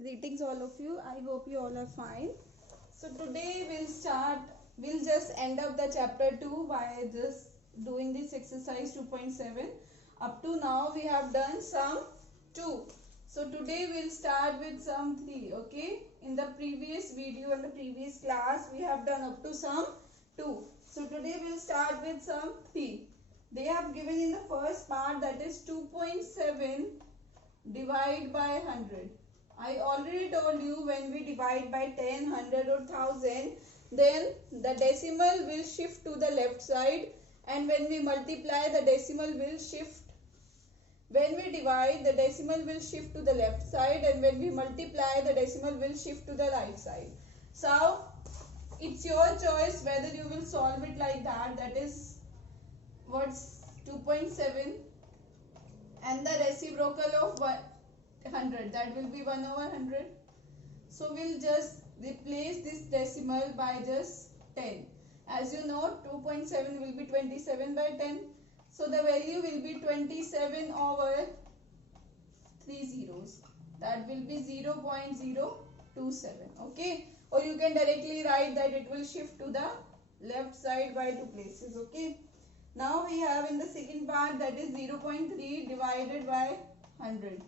Greetings all of you. I hope you all are fine. So today we'll just end up the chapter 2 by just doing this exercise 2.7. Up to now we have done sum 2. So today we'll start with sum 3, okay? In the previous video and the previous class we have done up to sum 2. So today we'll start with sum 3. They have given in the first part, that is 2.7 divide by 100. I already told you when we divide by 10, 100 or 1000, then the decimal will shift to the left side, and when we multiply the decimal will shift. When we divide, the decimal will shift to the left side, and when we multiply, the decimal will shift to the right side. So it's your choice whether you will solve it like that, that is what's 2.7 and the reciprocal of 100, that will be 1 over 100. So we'll just replace this decimal by just 10. As you know, 2.7 will be 27 by 10. So the value will be 27 over 3 zeros. That will be 0.027. Okay. Or you can directly write that it will shift to the left side by 2 places. Okay. Now we have in the second part, that is 0.3 divided by 100.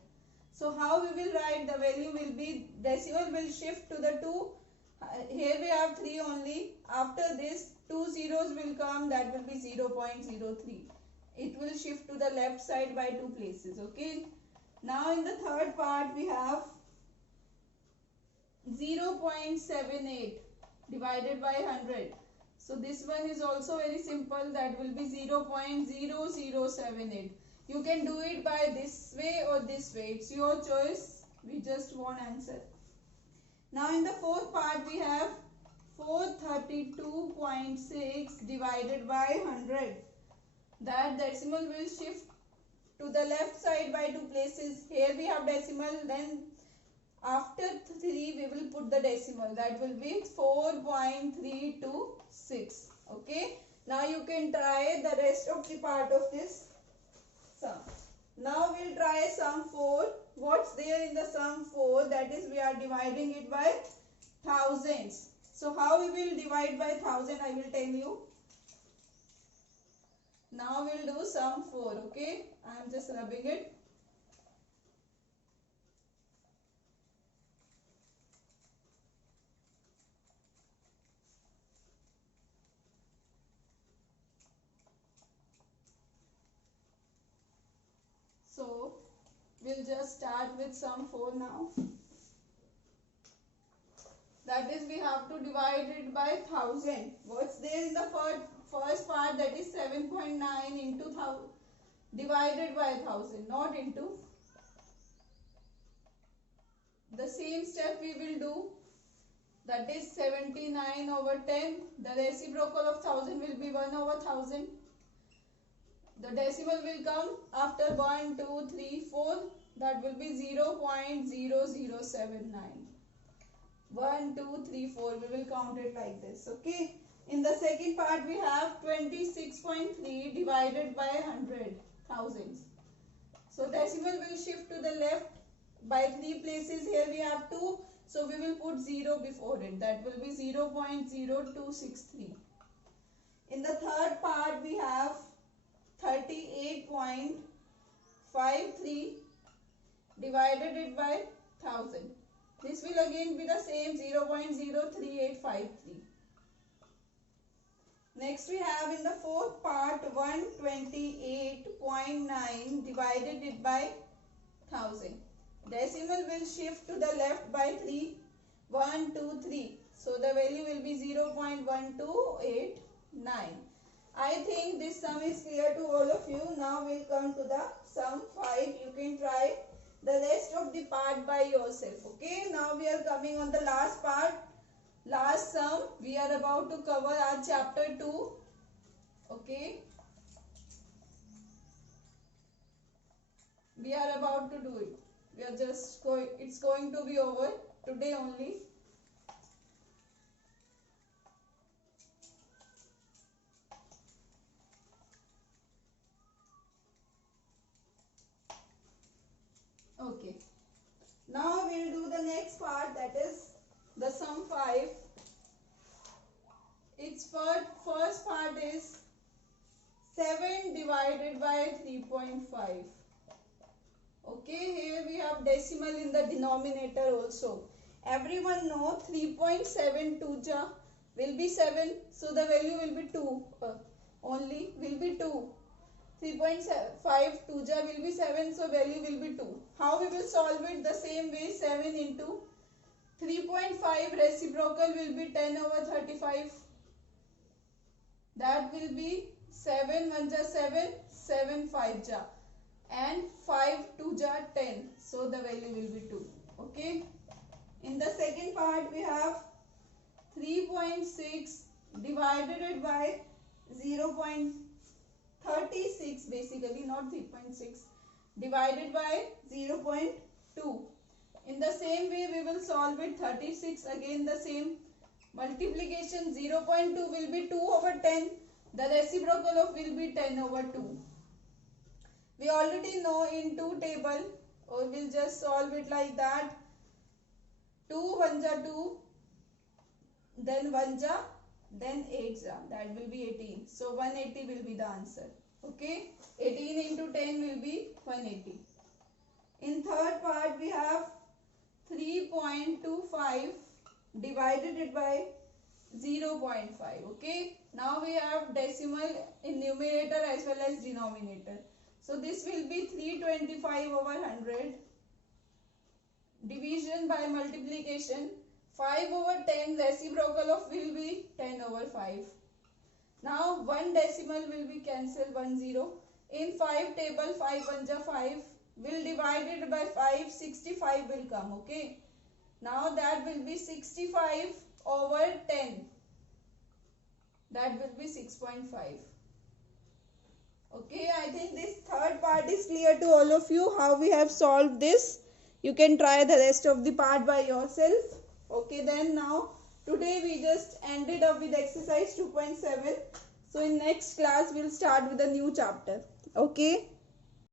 So how we will write? The value will be, decimal will shift to the 2. Here we have 3 only. After this 2 zeros will come, that will be 0.03. It will shift to the left side by 2 places. Okay. Now in the third part we have 0.78 divided by 100. So this one is also very simple, that will be 0.0078. You can do it by this way or this way. It's your choice. We just want answer. Now in the fourth part we have 432.6 divided by 100. That decimal will shift to the left side by 2 places. Here we have decimal, then after 3 we will put the decimal. That will be 4.326. Okay. Now you can try the rest of the part of this sum. Now we'll try sum 4. What's there in the sum 4? That is, we are dividing it by thousands. So how we will divide by 1000, I will tell you. Now we'll do sum 4. Okay. I am just rubbing it. So we'll just start with sum 4 now. That is, we have to divide it by 1000. What's there in the first part? That is 7.9 into 1000 divided by 1000, not into. The same step we will do. That is 79 over 10. The reciprocal of 1000 will be 1 over 1000. The decimal will come after 1, 2, 3, 4. That will be 0.0079. 1, 2, 3, 4. We will count it like this. Okay. In the second part we have 26.3 divided by 100 thousands. So decimal will shift to the left by 3 places. Here we have 2. So we will put 0 before it. That will be 0.0263. In the third part we have 38.53 divided it by 1000. This will again be the same, 0.03853. Next we have in the fourth part 128.9 divided it by 1000. Decimal will shift to the left by 3. 1, 2, 3. So the value will be 0.1289. I think this sum is clear to all of you. Now we'll come to the sum 5. You can try the rest of the part by yourself. Okay. Now we are coming on the last part. Last sum. We are about to cover our chapter 2. Okay. We are about to do it. We are just going, it's going to be over today only. Okay. Now we'll do the next that is the sum 5. Its first part is 7 divided by 3.5. Okay, here we have decimal in the denominator also. Everyone know 3.72 ja will be 7, so the value will be 2 only, will be 2. 3.5 2 ja will be 7, so value will be 2. How we will solve it? The same way, 7 into 3.5 reciprocal will be 10 over 35. That will be 7 1 ja 7, 7 5 ja, and 5 2 ja 10. So the value will be 2. Okay. In the second part we have 3.6 divided by 0.36, basically not 3.6, divided by 0.2. In the same way we will solve it. 36, again the same multiplication. 0.2 will be 2 over 10. The reciprocal of will be 10 over 2. We already know in 2 table, or we'll just solve it like that. 2 1 ja 2, then 1 ja, then 8 ja, that will be 18. So 180 will be the answer. Okay, 18 into 10 will be 180. In third part we have 3.25 divided it by 0.5. Okay, now we have decimal in numerator as well as denominator. So this will be 325 over 100. Division by multiplication. 5 over 10, reciprocal of will be 10 over 5. Now one decimal will be cancelled, 1 0. In 5 table, 5 1 ja 5, will divide it by 5, 65 will come. Okay, now that will be 65 over 10, that will be 6.5. Okay, I think this third part is clear to all of you, how we have solved this. You can try the rest of the part by yourself. Okay, then now today we just ended up with exercise 2.7. So in next class we'll start with a new chapter. Okay.